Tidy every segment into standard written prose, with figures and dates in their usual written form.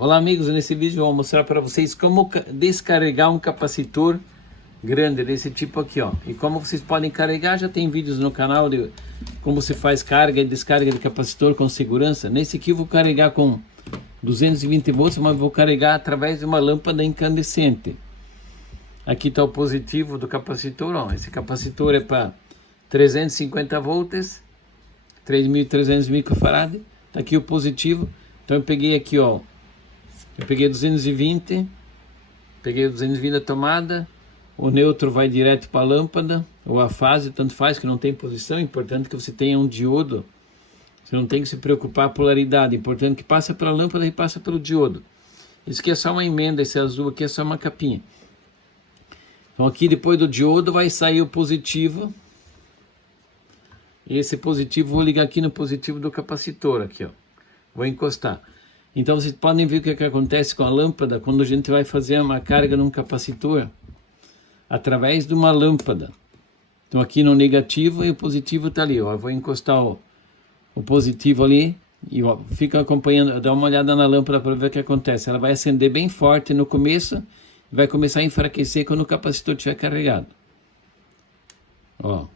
Olá amigos, nesse vídeo eu vou mostrar para vocês como descarregar um capacitor grande desse tipo aqui, ó. E como vocês podem carregar, já tem vídeos no canal de como se faz carga e descarga de capacitor com segurança. Nesse aqui eu vou carregar com 220 volts, mas vou carregar através de uma lâmpada incandescente. Aqui está o positivo do capacitor, ó. Esse capacitor é para 350 volts, 3.300 microfarad. Tá aqui o positivo. Então eu peguei aqui, ó. Eu peguei 220 a tomada, o neutro vai direto para a lâmpada, ou a fase, tanto faz, que não tem posição. Importante que você tenha um diodo, você não tem que se preocupar com a polaridade, importante que passe para a lâmpada e passe pelo diodo. Isso aqui é só uma emenda, esse azul aqui é só uma capinha. Então aqui depois do diodo vai sair o positivo, e esse positivo vou ligar aqui no positivo do capacitor, aqui ó, vou encostar. Então vocês podem ver o que acontece com a lâmpada quando a gente vai fazer uma carga num capacitor através de uma lâmpada. Então aqui no negativo e o positivo está ali, ó. Eu vou encostar o positivo ali e ó, fica acompanhando, dá uma olhada na lâmpada para ver o que acontece. Ela vai acender bem forte no começo e vai começar a enfraquecer quando o capacitor estiver carregado. Ó.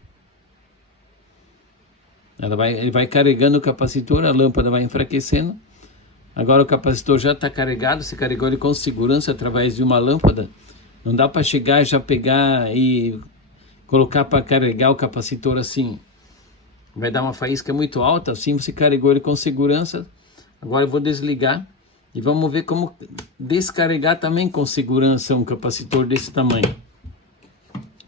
Ele vai carregando o capacitor, a lâmpada vai enfraquecendo. Agora o capacitor já está carregado, você carregou ele com segurança através de uma lâmpada. Não dá para chegar e já pegar e colocar para carregar o capacitor assim. Vai dar uma faísca muito alta, assim você carregou ele com segurança. Agora eu vou desligar e vamos ver como descarregar também com segurança um capacitor desse tamanho.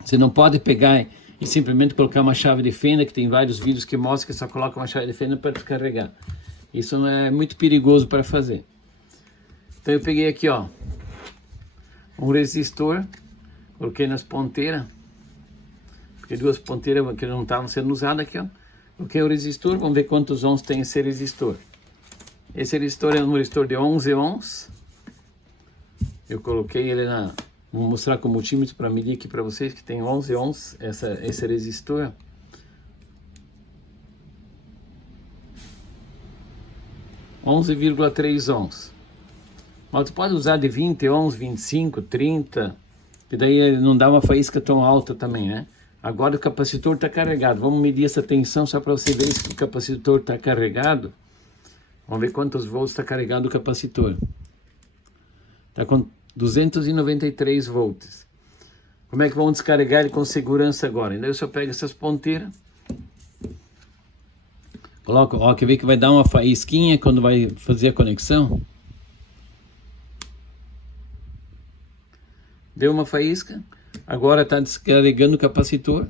Você não pode pegar e simplesmente colocar uma chave de fenda, que tem vários vídeos que mostram que só coloca uma chave de fenda para descarregar. Isso não é muito perigoso para fazer. Então eu peguei aqui, ó, um resistor, coloquei nas ponteiras, porque duas ponteiras que não estavam sendo usadas aqui, ó. Coloquei o resistor, vamos ver quantos ohms tem esse resistor. Esse resistor é um resistor de 11 ohms. Eu coloquei ele na... Vou mostrar com o multímetro para medir aqui para vocês que tem 11 ohms esse resistor. 11,3 ohms. Mas tu pode usar de 20 ohms, 25, 30, que daí ele não dá uma faísca tão alta também, né? Agora o capacitor está carregado. Vamos medir essa tensão só para você ver se o capacitor está carregado. Vamos ver quantos volts está carregado o capacitor. Está com 293 volts. Como é que vamos descarregar ele com segurança agora? Então eu só pego essas ponteiras. Coloca, ó, quer ver que vai dar uma faísquinha quando vai fazer a conexão? Deu uma faísca, agora está descarregando o capacitor.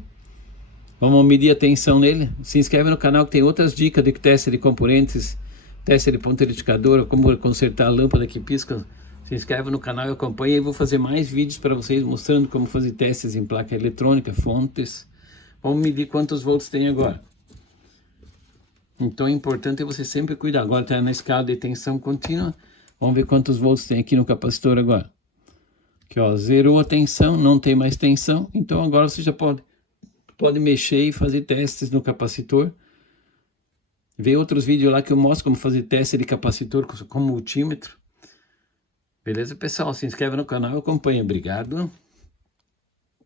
Vamos medir a tensão nele. Se inscreve no canal que tem outras dicas de teste de componentes, teste de ponto identificador, como consertar a lâmpada que pisca. Se inscreve no canal e acompanha, e vou fazer mais vídeos para vocês mostrando como fazer testes em placa eletrônica, fontes. Vamos medir quantos volts tem agora. Então é importante você sempre cuidar. Agora está na escala de tensão contínua. Vamos ver quantos volts tem aqui no capacitor agora. Aqui ó, zerou a tensão, não tem mais tensão. Então agora você já pode mexer e fazer testes no capacitor. Vê outros vídeos lá que eu mostro como fazer teste de capacitor com multímetro. Beleza pessoal? Se inscreve no canal e acompanha. Obrigado.